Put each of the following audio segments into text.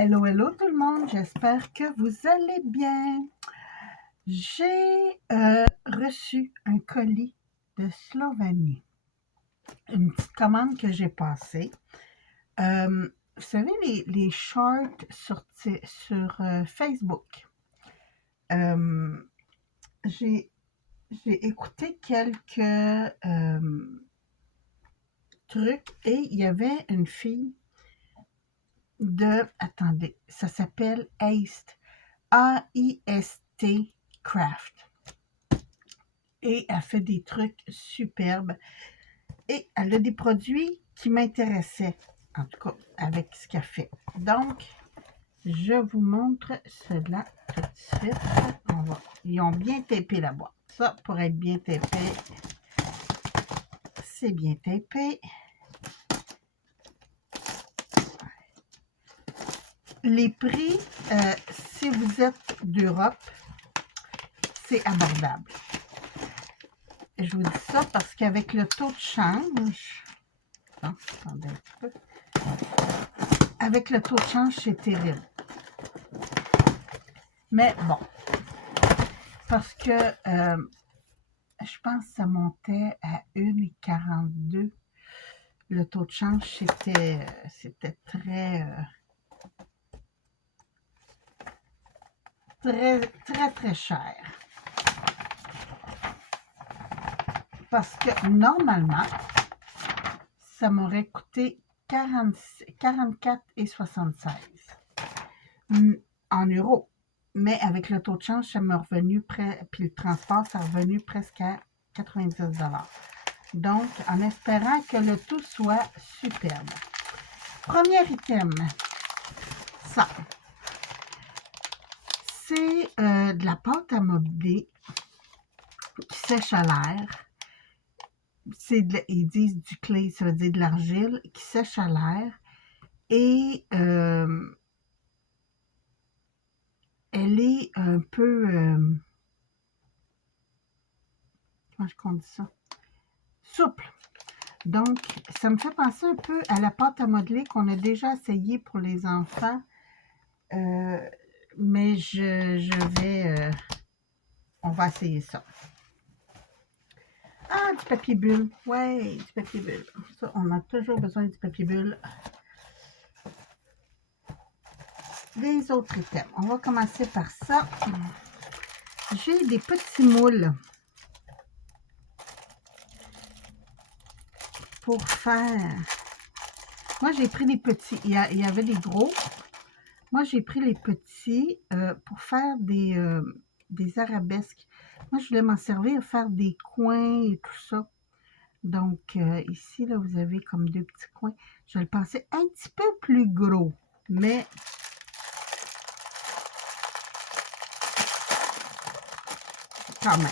Hello, hello tout le monde, j'espère que vous allez bien. J'ai reçu un colis de Slovénie, une petite commande que j'ai passée. Vous savez, les shorts sur Facebook. J'ai écouté quelques trucs et il y avait une fille attendez, ça s'appelle Aist, A-I-S-T Craft. Et elle fait des trucs superbes. Et elle a des produits qui m'intéressaient, en tout cas, avec ce qu'elle fait. Donc, je vous montre cela tout de suite. Ils ont bien tapé la boîte. Ça, pour être bien tapé, c'est bien tapé. Les prix, si vous êtes d'Europe, c'est abordable. Je vous dis ça parce qu'avec le taux de change, attendez un peu. Avec le taux de change, c'est terrible. Mais bon, parce que je pense que ça montait à 1,42. Le taux de change, c'était très cher. Parce que normalement, ça m'aurait coûté 44,76 en euros. Mais avec le taux de change, ça m'a revenu puis le transport, ça est revenu presque à 90 $. Donc, en espérant que le tout soit superbe. Premier item, ça. C'est de la pâte à modeler qui sèche à l'air. Ils disent du clay, ça veut dire de l'argile qui sèche à l'air. Et elle est un peu... comment on dit ça? Souple. Donc, ça me fait penser un peu à la pâte à modeler qu'on a déjà essayé pour les enfants. Mais on va essayer ça. Ah, du papier bulle. Ouais, du papier bulle. Ça, on a toujours besoin du papier bulle. Les autres items. On va commencer par ça. J'ai des petits moules pour faire... Moi, j'ai pris les petits. Il y avait des gros. Moi, j'ai pris les petits pour faire des arabesques. Moi, je voulais m'en servir, faire des coins et tout ça. Donc, ici, là, vous avez comme deux petits coins. Je le pensais un petit peu plus gros, mais... quand même.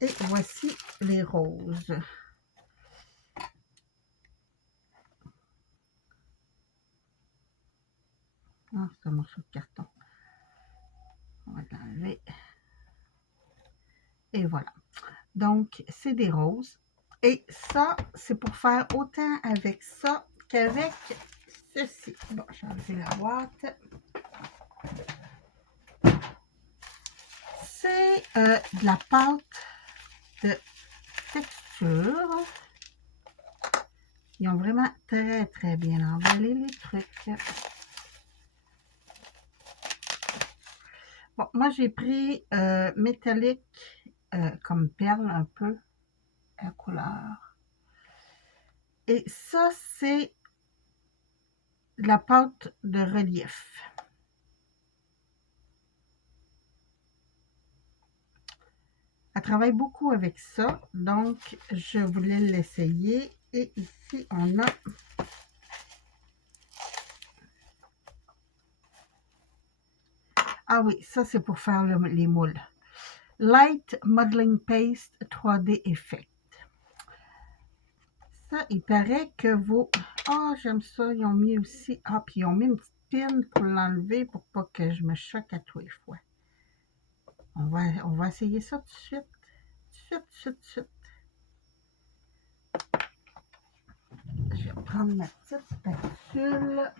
Et voici les roses. Ah, c'est un morceau de carton. On va l'enlever. Et voilà. Donc, c'est des roses. Et ça, c'est pour faire autant avec ça qu'avec ceci. Bon, j'ai enlevé la boîte. C'est de la pâte de texture. Ils ont vraiment très bien emballé les trucs. Bon, moi j'ai pris métallique comme perle un peu la couleur. Et ça, c'est de la pâte de relief. Elle travaille beaucoup avec ça, donc je voulais l'essayer. Et ici, on a ah oui, ça c'est pour faire les moules. Light Modeling Paste 3D Effect. Ça, il paraît que vous... Ah, j'aime ça. Ils ont mis aussi... Ah, puis ils ont mis une petite pin pour l'enlever pour pas que je me choque à tous les fois. On va essayer ça tout de suite. Tout de suite. prendre ma petite spatule.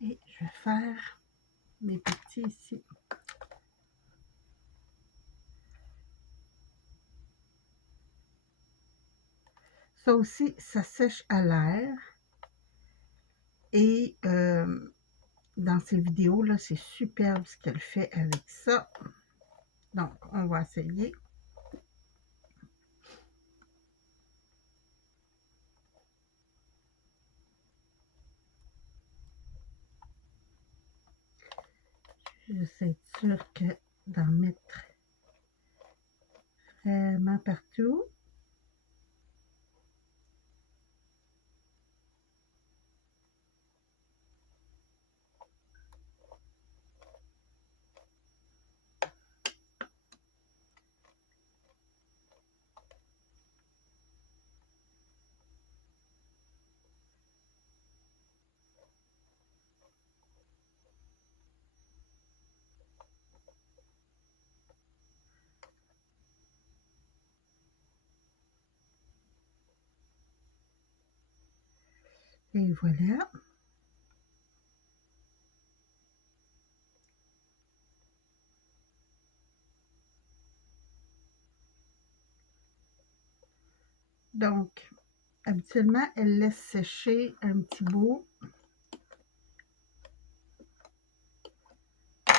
Et je vais faire mes petits ici. Ça aussi, ça sèche à l'air. Et dans ces vidéos-là, c'est superbe ce qu'elle fait avec ça. Donc, on va essayer. J'essaie d'être sûre que d'en mettre vraiment partout. Et voilà. Donc, habituellement, elle laisse sécher un petit bout. Je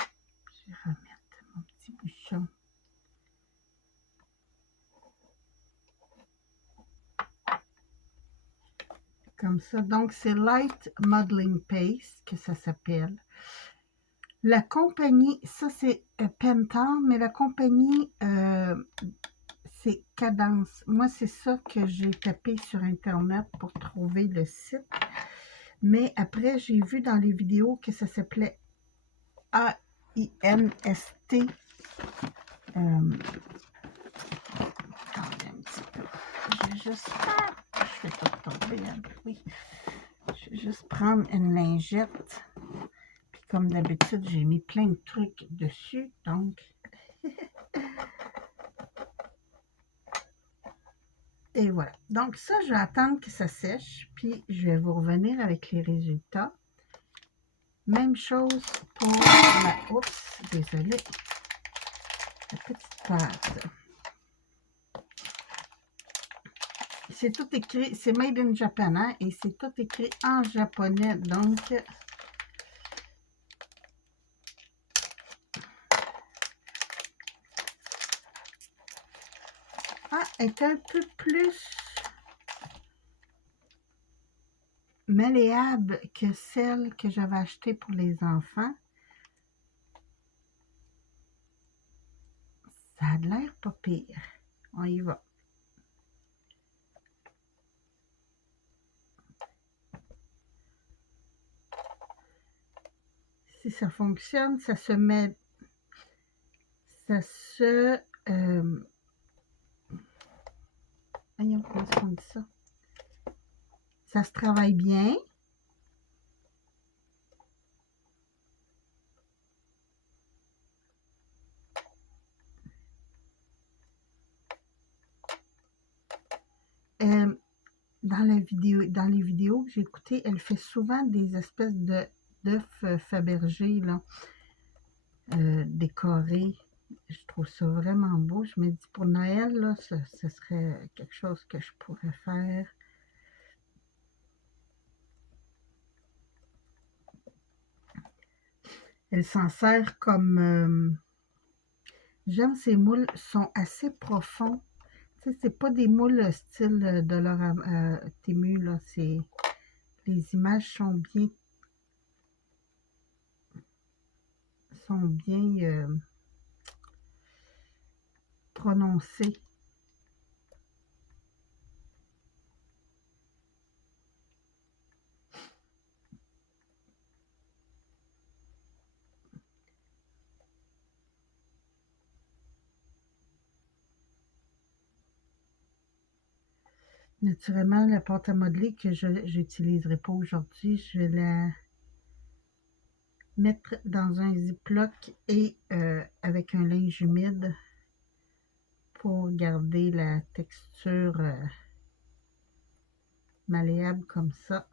vais remettre mon petit bouchon. Comme ça. Donc, c'est Light Modeling Paste que ça s'appelle. La compagnie, ça c'est Pentar, mais la compagnie, c'est Cadence. Moi, c'est ça que j'ai tapé sur Internet pour trouver le site. Mais après, j'ai vu dans les vidéos que ça s'appelait A-I-N-S-T. Attendez un petit peu. Je vais juste... je vais tout tomber. Oui. Je vais juste prendre une lingette. Puis comme d'habitude, j'ai mis plein de trucs dessus. Donc... Et voilà. Donc ça, je vais attendre que ça sèche. Puis je vais vous revenir avec les résultats. Même chose pour la... Oups, désolée. La petite pâte. C'est tout écrit, c'est Made in Japan, hein, et c'est tout écrit en japonais. Donc, elle est un peu plus malléable que celle que j'avais achetée pour les enfants. Ça a l'air pas pire. On y va. Si ça fonctionne, ça se met... Ça se... voyons, comment est-ce qu'on dit ça? Ça se travaille bien. Dans les vidéos que j'ai écoutées, elle fait souvent des espèces d'œufs Fabergé, là, décorés. Je trouve ça vraiment beau. Je me dis pour Noël, là, ce serait quelque chose que je pourrais faire. Elle s'en sert comme... j'aime ces moules, sont assez profonds. Tu sais, c'est pas des moules style de leur Temu, là. Les images sont bien prononcées. Naturellement, la pâte à modeler que je n'utiliserai pas aujourd'hui, je vais la mettre dans un ziploc et avec un linge humide pour garder la texture malléable comme ça.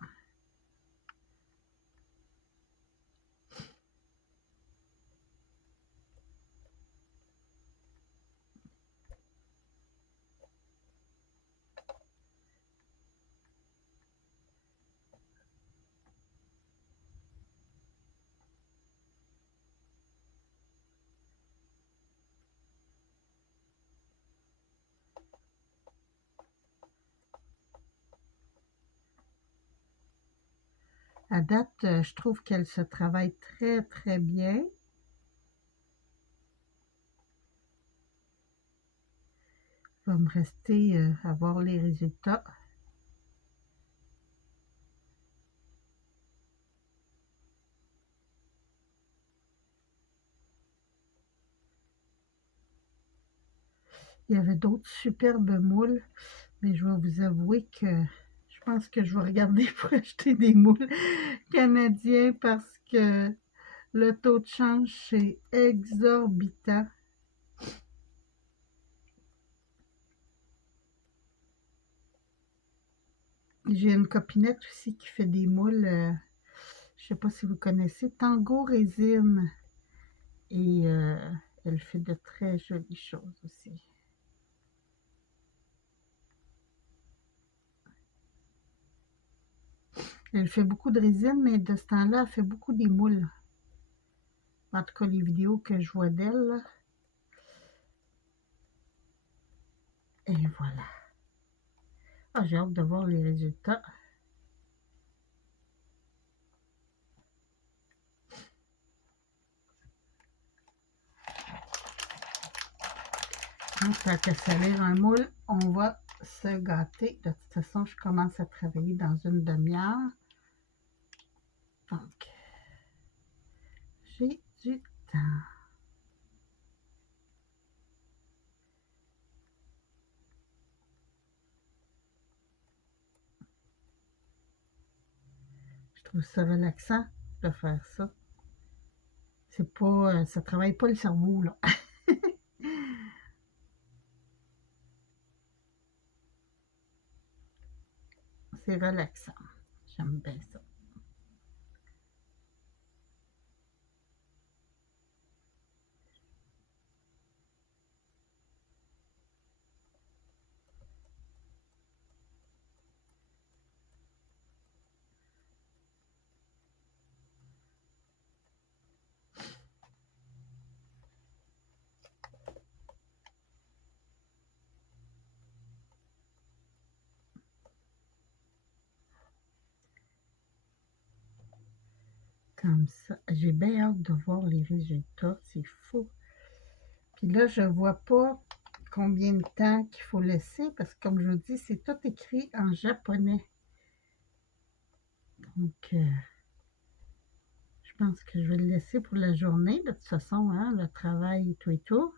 À date, je trouve qu'elle se travaille très, très bien. Il va me rester à voir les résultats. Il y avait d'autres superbes moules, mais je vais vous avouer que je pense que je vais regarder pour acheter des moules canadiens parce que le taux de change, c'est exorbitant. J'ai une copinette aussi qui fait des moules, je ne sais pas si vous connaissez, Tango Résine. Et elle fait de très jolies choses aussi. Elle fait beaucoup de résine, mais de ce temps-là, elle fait beaucoup des moules. En tout cas, les vidéos que je vois d'elle. Et voilà. Ah, j'ai hâte de voir les résultats. Donc, à que salir un moule, on va se gâter. De toute façon, je commence à travailler dans une demi-heure. Donc, j'ai du temps. Je trouve ça relaxant de faire ça. C'est pas, ça travaille pas le cerveau, là. C'est relaxant. J'aime bien ça. Comme ça. J'ai bien hâte de voir les résultats. C'est fou. Puis là, je ne vois pas combien de temps qu'il faut laisser parce que, comme je vous dis, c'est tout écrit en japonais. Donc, je pense que je vais le laisser pour la journée. De toute façon, hein, le travail et tout et tout.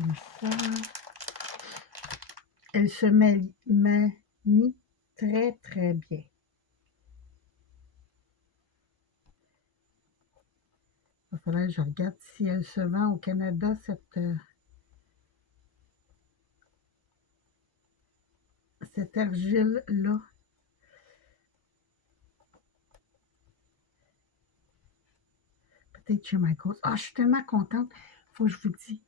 Comme ça. Elle se manie très, très bien. Il va falloir que je regarde si elle se vend au Canada, cette argile-là. Peut-être chez Michaels. Ah, je suis tellement contente. Faut que je vous dise.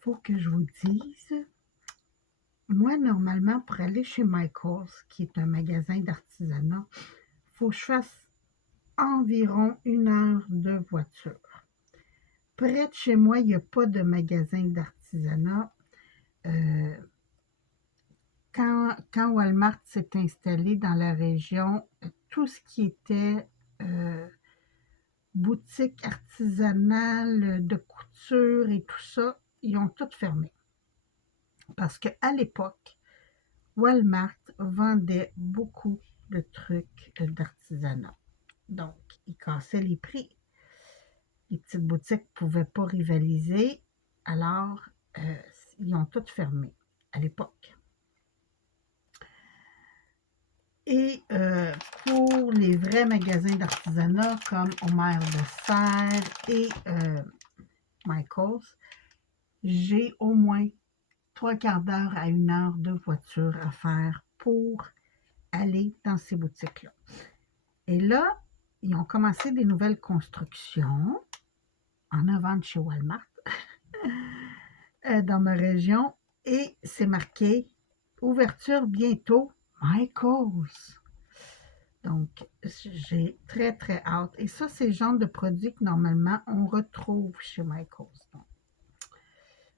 Faut que je vous dise. Moi, normalement, pour aller chez Michaels, qui est un magasin d'artisanat, il faut que je fasse environ 1 heure de voiture. Près de chez moi, il n'y a pas de magasin d'artisanat. Euh, quand Walmart s'est installé dans la région, tout ce qui était boutique artisanale de couture et tout ça, ils ont tout fermé. Parce qu'à l'époque, Walmart vendait beaucoup de trucs d'artisanat. Donc, ils cassaient les prix. Les petites boutiques ne pouvaient pas rivaliser. Alors, ils ont toutes fermé à l'époque. Et pour les vrais magasins d'artisanat comme Omer de Serre et Michaels, j'ai au moins 3/4 d'heure à 1 heure de voiture à faire pour aller dans ces boutiques-là. Et là, ils ont commencé des nouvelles constructions en avant de chez Walmart dans ma région et c'est marqué ouverture bientôt Michaels. Donc, j'ai très, très hâte. Et ça, c'est le genre de produit que normalement, on retrouve chez Michaels. Donc,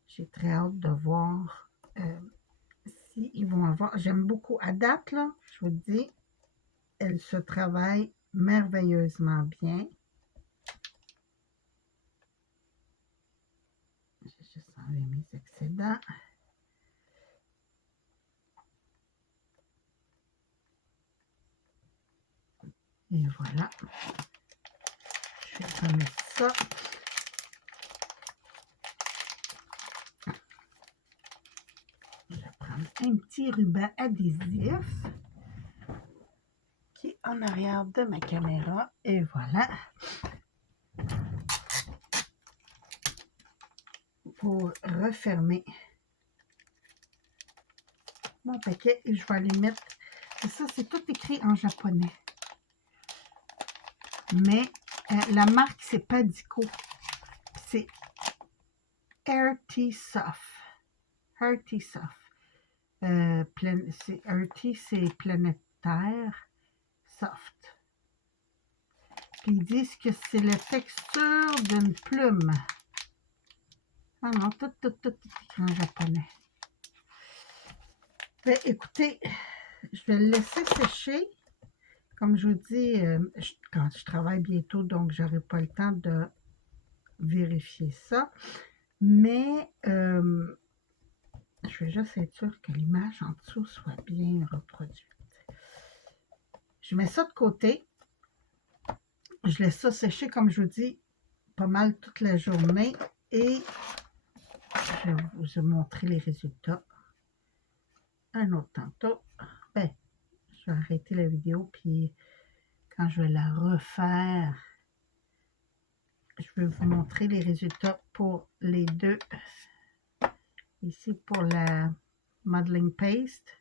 j'ai très hâte de voir s'ils vont avoir. J'aime beaucoup à date, là, je vous dis, elle se travaille merveilleusement bien. J'ai juste enlevé mes excédents. Et voilà. Je vais remettre ça. Je vais prendre un petit ruban adhésif qui est en arrière de ma caméra. Et voilà. Pour refermer mon paquet. Et je vais aller mettre... Et ça, c'est tout écrit en japonais. Mais la marque, c'est pas Dico. C'est Hearty Soft. Hearty Soft. Hearty, c'est planétaire. Soft. Puis ils disent que c'est la texture d'une plume. Ah non, tout écrit en japonais. Ben, écoutez, je vais le laisser sécher. Comme je vous dis, quand je travaille bientôt, donc je n'aurai pas le temps de vérifier ça. Mais je vais juste être sûre que l'image en dessous soit bien reproduite. Je mets ça de côté. Je laisse ça sécher, comme je vous dis, pas mal toute la journée. Et je vais vous montrer les résultats un autre tantôt. Ben, je vais arrêter la vidéo, puis quand je vais la refaire, je vais vous montrer les résultats pour les deux. Ici pour la modeling paste.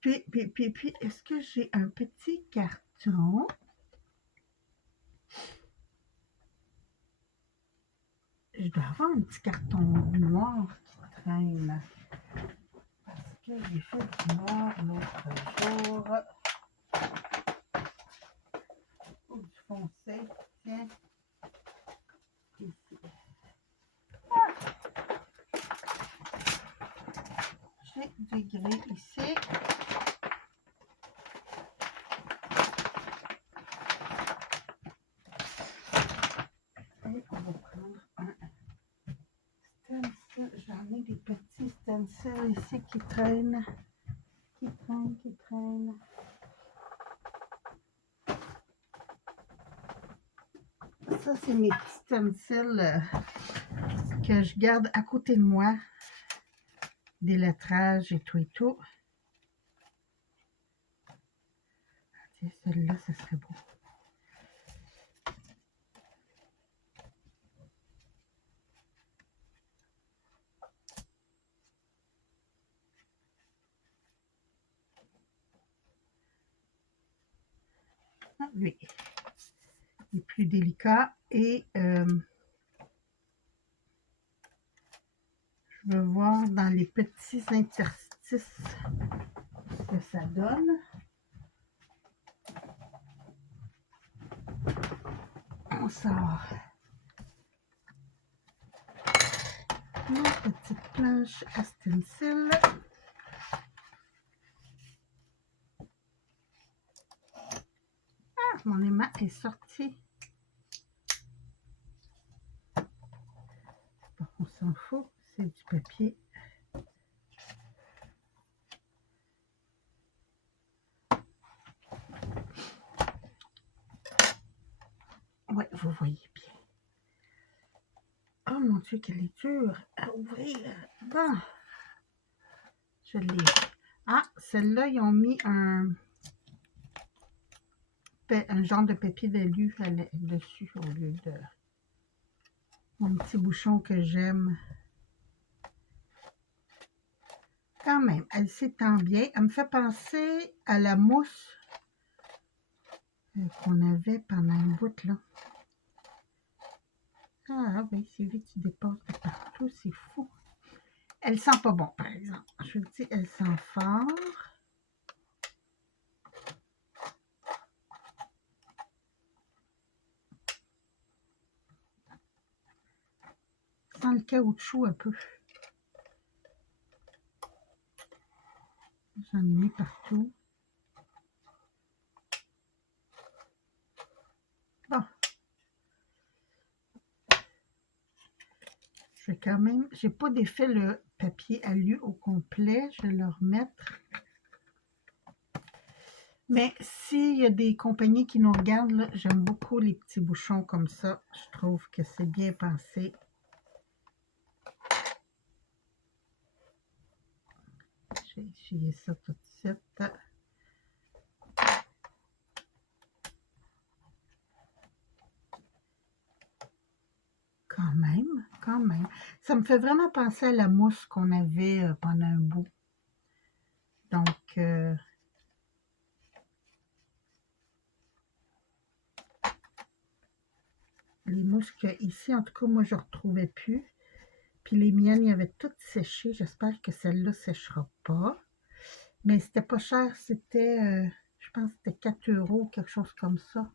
Puis, est-ce que j'ai un petit carton? Je dois avoir un petit carton noir qui traîne. Parce que j'ai fait du noir l'autre jour. Ou du foncé. Tiens. Ici. Ah! J'ai du gris ici. Et on va prendre un stencil. J'en ai des petits stencils ici qui traînent. Qui traînent. Ça, c'est mes petits stencils que je garde à côté de moi. Des lettrages et tout et tout. Tiens, celui-là, ce serait beau. Ah, lui, il est plus délicat et je veux voir dans les petits interstices que ça donne. On sort nos petites planches à stencil. Ah, mon aimant est sorti. Bon, on s'en fout, c'est du papier. Oui, vous voyez bien. Oh mon Dieu, Dieu, qu'elle est dure à ouvrir. Bon, je l'ai. Ah, celle-là, ils ont mis un genre de papier d'alu dessus au lieu de mon petit bouchon que j'aime. Quand même, elle s'étend bien. Elle me fait penser à la mousse qu'on avait pendant un bout, là. Ah oui, c'est vite, tu dépasses de partout, c'est fou. Elle sent pas bon, par exemple. Je vous le dis, elle sent fort. Sent le caoutchouc un peu. J'en ai mis partout. Bon. Je vais quand même, j'ai pas défait le papier alu au complet. Je vais le remettre. Mais s'il y a des compagnies qui nous regardent, j'aime beaucoup les petits bouchons comme ça. Je trouve que c'est bien pensé. Je vais essuyer ça tout de suite. Quand même, quand même. Ça me fait vraiment penser à la mousse qu'on avait pendant un bout. Donc, les mousses que ici, en tout cas, moi, je ne retrouvais plus. Puis les miennes, il y avait toutes séché. J'espère que celle-là ne séchera pas. Mais c'était pas cher. C'était, je pense que c'était 4 €, quelque chose comme ça.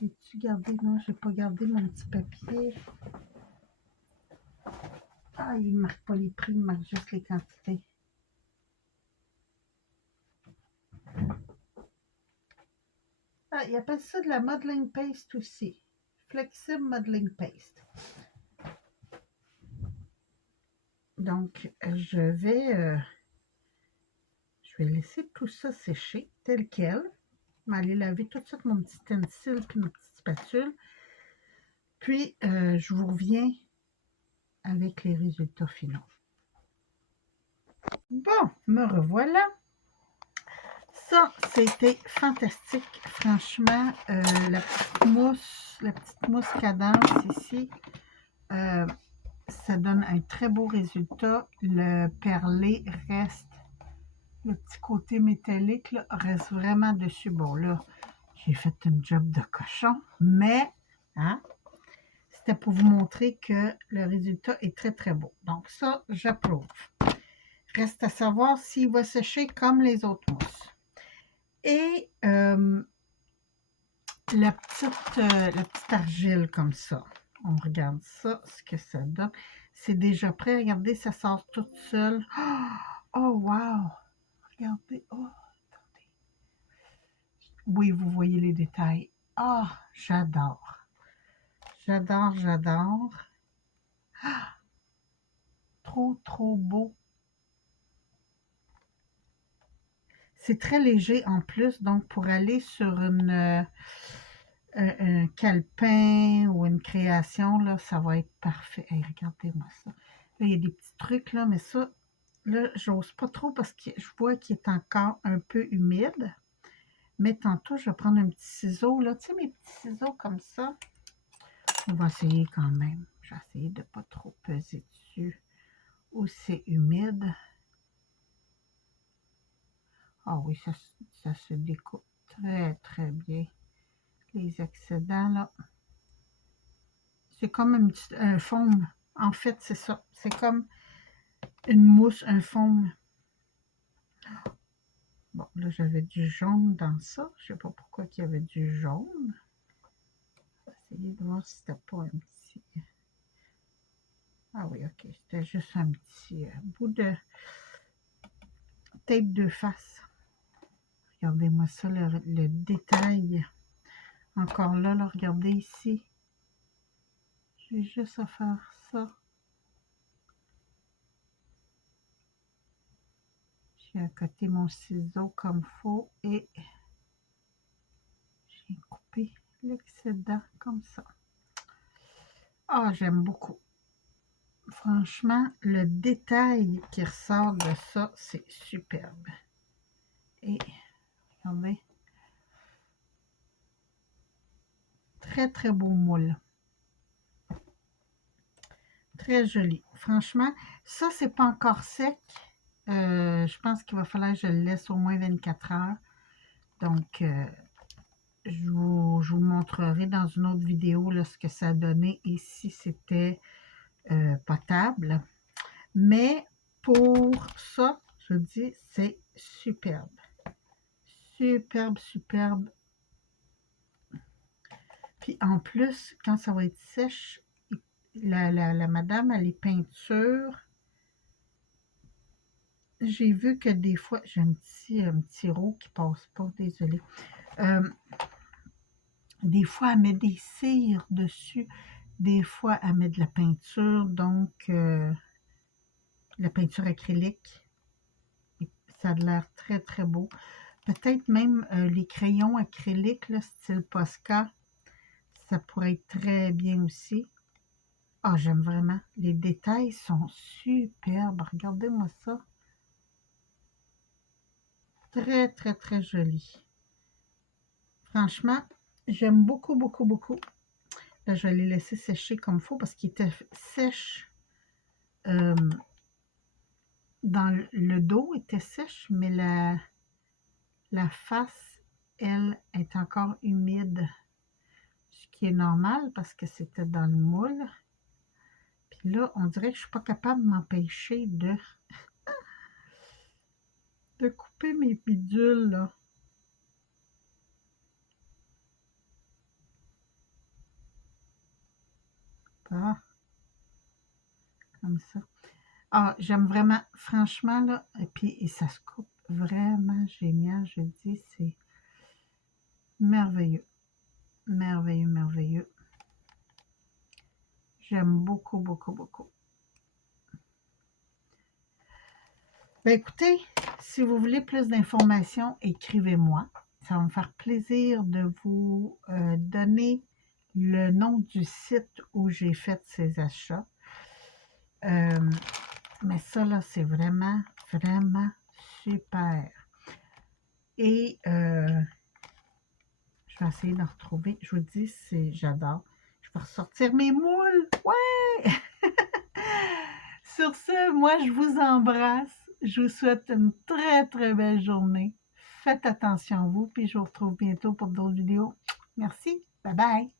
J'ai-tu gardé? Non, j'ai pas gardé mon petit papier. Ah, il ne marque pas les prix, il marque juste les quantités. Ah, il appelle ça de la modeling paste aussi. Flexible modeling paste. Donc, je vais laisser tout ça sécher tel quel. Je vais aller laver tout de suite mon petit stencil puis ma petite spatule. Puis, je vous reviens avec les résultats finaux. Bon, me revoilà. Ça, c'était fantastique. Franchement, la petite mousse cadence ici, ça donne un très beau résultat. Le perlé reste, le petit côté métallique là, reste vraiment dessus. Bon, là, j'ai fait une job de cochon, mais hein, c'était pour vous montrer que le résultat est très, très beau. Donc ça, j'approuve. Reste à savoir s'il va sécher comme les autres mousses. Et la petite argile comme ça. On regarde ça, ce que ça donne. C'est déjà prêt. Regardez, ça sort toute seule. Oh, wow! Regardez. Oh, attendez. Oui, vous voyez les détails. Ah, oh, j'adore. J'adore, j'adore. Ah, trop, trop beau. C'est très léger en plus, donc pour aller sur un calepin ou une création, là, ça va être parfait. Hey, regardez-moi ça. Là, il y a des petits trucs, là, mais ça, là, j'ose pas trop parce que je vois qu'il est encore un peu humide. Mais tantôt, je vais prendre un petit ciseau, là. Tu sais, mes petits ciseaux comme ça. On va essayer quand même. Je vais essayer de ne pas trop peser dessus où c'est humide. Ah oui, ça se découpe très, très bien. Les excédents, là. C'est comme un faume. En fait, c'est ça. C'est comme une mousse, un faume. Bon, là, j'avais du jaune dans ça. Je ne sais pas pourquoi il y avait du jaune. Je vais essayer de voir si c'était pas un petit... Ah oui, ok. C'était juste un petit bout de tape de face. Regardez-moi ça, le détail. Encore là, regardez ici. J'ai juste à faire ça. J'ai à côté mon ciseau comme faut et j'ai coupé l'excédent comme ça. Ah, j'aime beaucoup. Franchement, le détail qui ressort de ça, c'est superbe. Et regardez, très très beau moule. Très joli. Franchement, ça, c'est pas encore sec. Je pense qu'il va falloir que je le laisse au moins 24 heures. Donc, je vous montrerai dans une autre vidéo là, ce que ça a donné et si c'était potable. Mais pour ça, je dis, c'est superbe. Superbe, superbe. Puis en plus, quand ça va être sèche, la madame, elle les peintures. J'ai vu que des fois, j'ai un petit roux qui passe pas, désolé. Des fois, elle met des cires dessus. Des fois, elle met de la peinture, donc la peinture acrylique. Et ça a l'air très, très beau. Peut-être même les crayons acryliques, là, style Posca, ça pourrait être très bien aussi. Ah, j'aime vraiment. Les détails sont superbes. Regardez-moi ça. Très, très, très joli. Franchement, j'aime beaucoup, beaucoup, beaucoup. Là, je vais les laisser sécher comme il faut parce qu'ils étaient sèches. Dans le dos était sèche, mais la face, elle, est encore humide. Ce qui est normal parce que c'était dans le moule. Puis là, on dirait que je ne suis pas capable de m'empêcher de couper mes bidules, là. Ah, comme ça. Ah, j'aime vraiment, franchement, là, et puis et ça se coupe vraiment génial, je dis, c'est merveilleux. Merveilleux, merveilleux. J'aime beaucoup, beaucoup, beaucoup. Ben écoutez, si vous voulez plus d'informations, écrivez-moi. Ça va me faire plaisir de vous donner le nom du site où j'ai fait ces achats. Mais ça, là, c'est vraiment, vraiment super. Et je vais essayer d'en retrouver. Je vous dis, j'adore. Je vais ressortir mes moules. Ouais! Sur ce, moi, je vous embrasse. Je vous souhaite une très, très belle journée. Faites attention à vous, puis je vous retrouve bientôt pour d'autres vidéos. Merci. Bye bye.